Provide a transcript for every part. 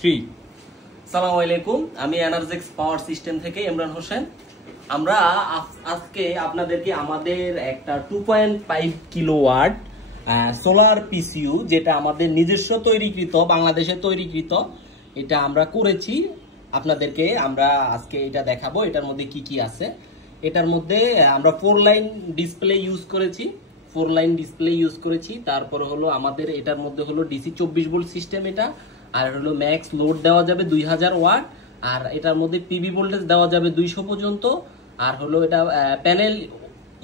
3। আসসালামু আলাইকুম, আমি এনার্জেক্স পাওয়ার সিস্টেম থেকে ইমরান হোসেন। আমরা আজকে আপনাদেরকে আমাদের একটা 2.5 কিলোওয়াট সোলার পিসিইউ, যেটা আমাদের নিজস্ব তৈরিকৃত, বাংলাদেশে তৈরিকৃত, এটা আমরা করেছি। আপনাদেরকে আমরা আজকে এটা দেখাবো এটার মধ্যে কি কি আছে। এটার মধ্যে আমরা 4 লাইন ডিসপ্লে ইউজ করেছি। তারপরে হলো আমাদের এটার মধ্যে হলো ডিসি 24 ভোল্ট সিস্টেম, এটা আর হলো ম্যাক্স লোড দেওয়া যাবে 2000 ওয়াট, আর এটার মধ্যে পিবি ভোল্টেজ দেওয়া যাবে 200 পর্যন্ত, আর হলো এটা প্যানেল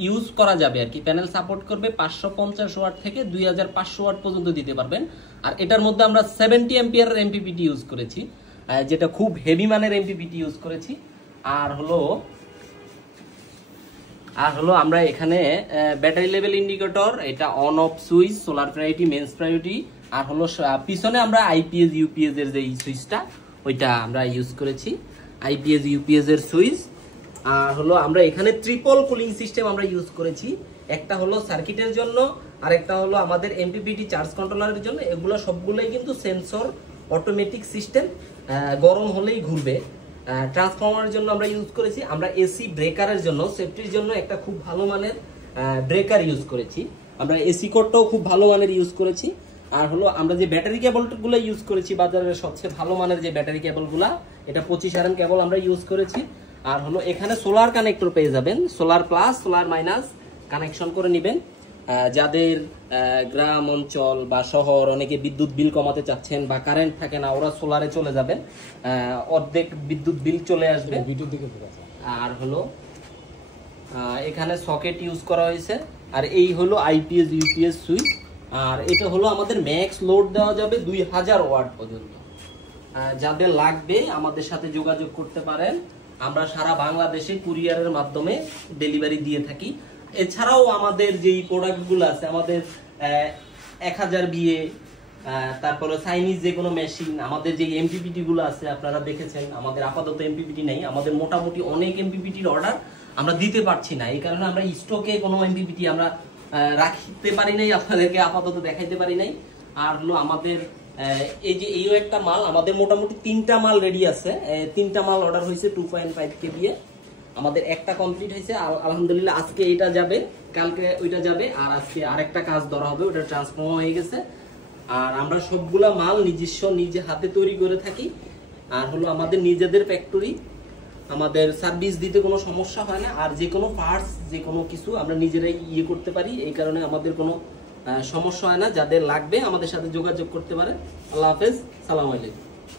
ইউজ করা যাবে আর কি, প্যানেল সাপোর্ট করবে 550 ওয়াট থেকে 2500 ওয়াট পর্যন্ত দিতে পারবেন। আর এটার মধ্যে আমরা 70 অ্যাম্পিয়ারের এমপিপিটি ইউজ করেছি, যেটা খুব হেভি মানের এমপিপিটি ইউজ করেছি। আর হলো আমরা এখানে ব্যাটারি লেভেল ইন্ডিকেটর, এটা on off switch, solar priority, mains priority, আর হলো পিছনে আমরা আইপিএস ইউপিএস এর যে সুইচটা ওইটা আমরা ইউজ করেছি, আইপিএস ইউপিএস এর সুইচ। আর হলো আমরা এখানে ট্রিপল কুলিং সিস্টেম আমরা ইউজ করেছি, একটা হলো সার্কিটের জন্য, আর একটা হলো আমাদের এমপিপিটি চার্জ কন্ট্রোলারের জন্য। এগুলো সবগুলোই কিন্তু সেন্সর অটোমেটিক সিস্টেম, গরম হলেই ঘুরবে। ট্রান্সফরমারের জন্য আমরা ইউজ করেছি, আমরা এসি ব্রেকারের জন্য, সেফটির জন্য একটা খুব ভালো মানের ব্রেকার ইউজ করেছি, আমরা এসি কোডটাও খুব ভালো মানের ইউজ করেছি। আর হলো আমরা যে ব্যাটারি কেবলগুলো ইউজ করেছি, বাজারের সবচেয়ে ভালো মানের যে ব্যাটারি কেবলগুলা, এটা 25 RM কেবল আমরা ইউজ করেছি। আর হলো এখানে সোলার কানেক্টর পেয়ে যাবেন, solar plus solar minus connection করে নেবেন। যাদের গ্রাম অঞ্চল বা শহর, অনেকে বিদ্যুৎ বিল কমাতে চাচ্ছেন বা কারেন্ট থাকে না, ওরা সোলারে চলে যাবেন, অর্ধেক বিদ্যুৎ বিল চলে আসবে। আর হলো এখানে সকেট ইউজ করা হয়েছে, আর এই হলো আইপিএস ইউপিএস সুইচ। আর এটা হলো আমাদের ম্যাক্স লোড দেওয়া যাবে 2000 ওয়াট পর্যন্ত। যাদের লাগবে আমাদের সাথে যোগাযোগ করতে পারেন, আমরা সারা বাংলাদেশে কুরিয়ারের মাধ্যমে ডেলিভারি দিয়ে থাকি। এছাড়াও আমাদের যেই প্রোডাক্টগুলো আছে, আমাদের 1000 বিএ, তারপরে চাইনিজ যে কোনো মেশিন, আমাদের যে এমপিপিটি গুলো আছে আপনারা দেখেছেন, আমাদের আপাতত এমপিপিটি নেই, আমাদের মোটামুটি অনেক এমপিপিটির অর্ডার আমরা দিতে পারছি না, এই কারণে আমরা স্টকে কোনো এমপিপিটি আমরা রাখতে পারি নাই, আপনাদেরকে আপাতত দেখাইতে পারি নাই। আর হলো আমাদের এই যে এইও একটা মাল, আমাদের মোটামুটি 3টা মাল রেডি আছে, 3টা মাল অর্ডার হয়েছে 2.5 কেবি, আমাদের একটা কমপ্লিট হয়েছে আলহামদুলিল্লাহ। আজকে এটা যাবে, কালকে ওইটা যাবে, আর আজকে আরেকটা কাজ ধরা হবে, ওটা ট্রান্সফর্ম হয়ে গেছে। আর আমরা সবগুলা মাল নিজে হাতে তৈরি করে থাকি। আর হলো আমাদের নিজেদের ফ্যাক্টরি, আমাদের সার্ভিস দিতে কোনো সমস্যা হয় না, আর যে কোনো পার্টস, যে কোনো কিছু আমরা নিজেরাই করতে পারি, এই কারণে আমাদের কোনো সমস্যা হয় না। যাদের লাগবে আমাদের সাথে যোগাযোগ করতে পারে। আল্লাহ হাফেজ, সালাম আলাইকুম।